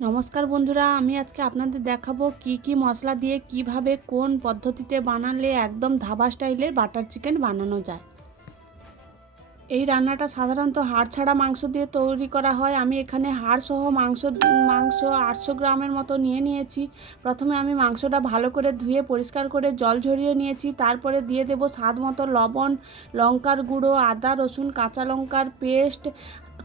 নমস্কার বন্ধুরা, আমি আজকে আপনাদের দেখাবো কি কি মশলা দিয়ে কীভাবে কোন পদ্ধতিতে বানালে একদম ধাবা স্টাইলের বাটার চিকেন বানানো যায়। এই রান্নাটা সাধারণত হাড় ছাড়া মাংস দিয়ে তৈরি করা হয়। আমি এখানে হাড় সহ মাংস মাংস আটশো গ্রামের মতো নিয়ে নিয়েছি। প্রথমে আমি মাংসটা ভালো করে ধুয়ে পরিষ্কার করে জল ঝরিয়ে নিয়েছি। তারপরে দিয়ে দেবো স্বাদ মতো লবণ, লঙ্কার গুঁড়ো, আদা, রসুন, কাঁচা লঙ্কার পেস্ট,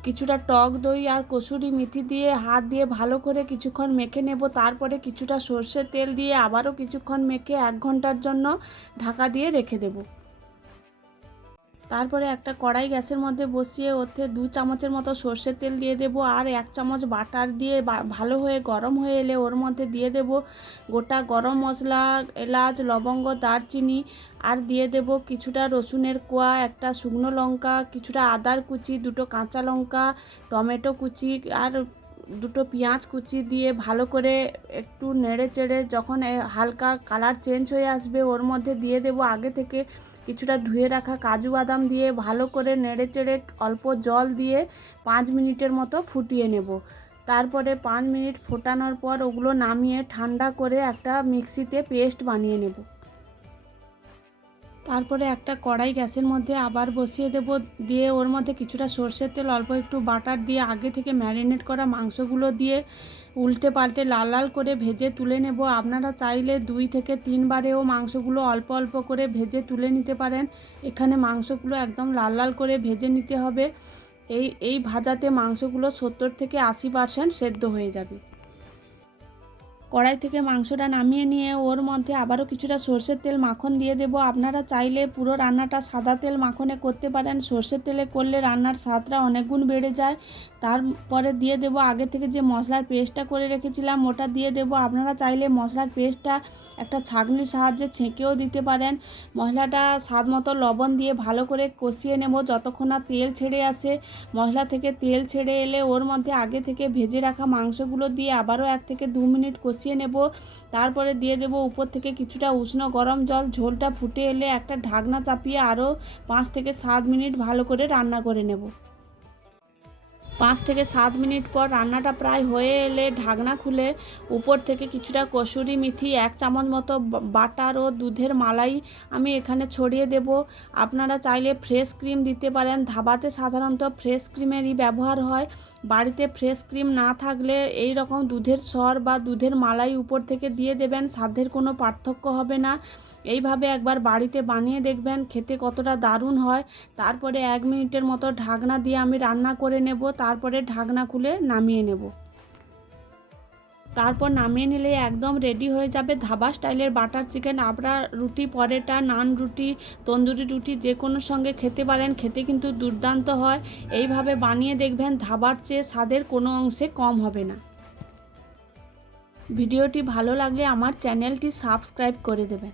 কিছুটা টক দই আর কসুরি মেথি দিয়ে হাত দিয়ে ভালো করে কিছুক্ষণ মেখে নেব। তারপরে কিছুটা সর্ষের তেল দিয়ে আবারও কিছুক্ষণ মেখে এক ঘণ্টার জন্য ঢাকা দিয়ে রেখে দেবো। তারপরে একটা কড়াই গ্যাসের মধ্যে বসিয়ে ওতে দু চামচের মতো সর্ষের তেল দিয়ে দেবো আর এক চামচ বাটার দিয়ে ভালো হয়ে গরম হয়ে এলে ওর মধ্যে দিয়ে দেব গোটা গরম মশলা, এলাচ, লবঙ্গ, দারচিনি আর দিয়ে দেব কিছুটা রসুনের কোয়া, একটা শুকনো লঙ্কা, কিছুটা আদার কুচি, দুটো কাঁচা লঙ্কা, টমেটো কুচি আর দুটো পেঁয়াজ কুচি দিয়ে ভালো করে একটু নেড়ে চেড়ে যখন হালকা কালার চেঞ্জ হয়ে আসবে, ওর মধ্যে দিয়ে দেব আগে থেকে কিছুটা ধুয়ে রাখা কাজু বাদাম দিয়ে ভালো করে নেড়ে চেড়ে অল্প জল দিয়ে পাঁচ মিনিটের মতো ফুটিয়ে নেব। তারপরে পাঁচ মিনিট ফোটানোর পর ওগুলো নামিয়ে ঠান্ডা করে একটা মিক্সিতে পেস্ট বানিয়ে নেব। তারপরে একটা কড়াই গ্যাসের মধ্যে আবার বসিয়ে দেব। দিয়ে ওর মধ্যে কিছুটা সর্ষের তেল, অল্প একটু বাটার দিয়ে আগে থেকে ম্যারিনেট করা মাংসগুলো দিয়ে উল্টে পাল্টে লাল লাল করে ভেজে তুলে নেব। আপনারা চাইলে দুই থেকে তিনবারেও মাংসগুলো অল্প অল্প করে ভেজে তুলে নিতে পারেন। এখানে মাংসগুলো একদম লাল লাল করে ভেজে নিতে হবে। এই এই ভাজাতে মাংসগুলো সত্তর থেকে আশি পারসেন্ট সেদ্ধ হয়ে যাবে। কড়াই থেকে মাংসটা নামিয়ে নিয়ে ওর মধ্যে আবারও কিছুটা সর্ষের তেল মাখন দিয়ে দেবো। আপনারা চাইলে পুরো রান্নাটা সাদা তেল মাখনে করতে পারেন। সর্ষের তেলে করলে রান্নার স্বাদটা অনেক গুণ বেড়ে যায়। তারপরে দিয়ে দেবো আগে থেকে যে মশলার পেস্টটা করে রেখেছিলাম ওটা দিয়ে দেবো। আপনারা চাইলে মশলার পেস্টটা একটা ছাঁকনির সাহায্যে ছেঁকেও দিতে পারেন। মশলাটা স্বাদ মতো লবণ দিয়ে ভালো করে কষিয়ে নেব যতক্ষণ না তেল ছেড়ে আসে। মশলা থেকে তেল ছেড়ে এলে ওর মধ্যে আগে থেকে ভেজে রাখা মাংসগুলো দিয়ে আবারও এক থেকে দু মিনিট কষিয়ে নেব। তারপরে দিয়ে দেব উপর থেকে কিছুটা উষ্ণ গরম জল। ঝোলটা ফুটে এলে একটা ঢাকনা চাপিয়ে আরও পাঁচ থেকে সাত মিনিট ভালো করে রান্না করে নেব। পাঁচ থেকে সাত মিনিট পর রান্নাটা প্রায় হয়ে এলে ঢাকনা খুলে উপর থেকে কিছুটা কসুরি মিথি, এক চামচ মতো বাটার ও দুধের মালাই আমি এখানে ছড়িয়ে দেব। আপনারা চাইলে ফ্রেশ ক্রিম দিতে পারেন। ধাবাতে সাধারণত ফ্রেশ ক্রিমেরই ব্যবহার হয়। বাড়িতে ফ্রেশ ক্রিম না থাকলে এই রকম দুধের সর বা দুধের মালাই উপর থেকে দিয়ে দেবেন স্বাদের কোনো পার্থক্য হবে না। এইভাবে একবার বাড়িতে বানিয়ে দেখবেন, খেতে কতটা দারুণ হয়। তারপরে এক মিনিটের মতো ঢাকনা দিয়ে আমি রান্না করে নেব, তারপরে ঢাকনা খুলে নামিয়ে নেব। তারপর নামিয়ে নিলে একদম রেডি হয়ে যাবে ধাবা স্টাইলের বাটার চিকেন আপনারা রুটি, পরেটা, নান রুটি, তন্দুরি রুটি, যে কোনো সঙ্গে খেতে পারেন, খেতে কিন্তু দুর্দান্ত হয়। এইভাবে বানিয়ে দেখবেন ধাবার চেয়ে স্বাদের কোনো অংশে কম হবে না। ভিডিওটি ভালো লাগলে আমার চ্যানেলটি সাবস্ক্রাইব করে দেবেন।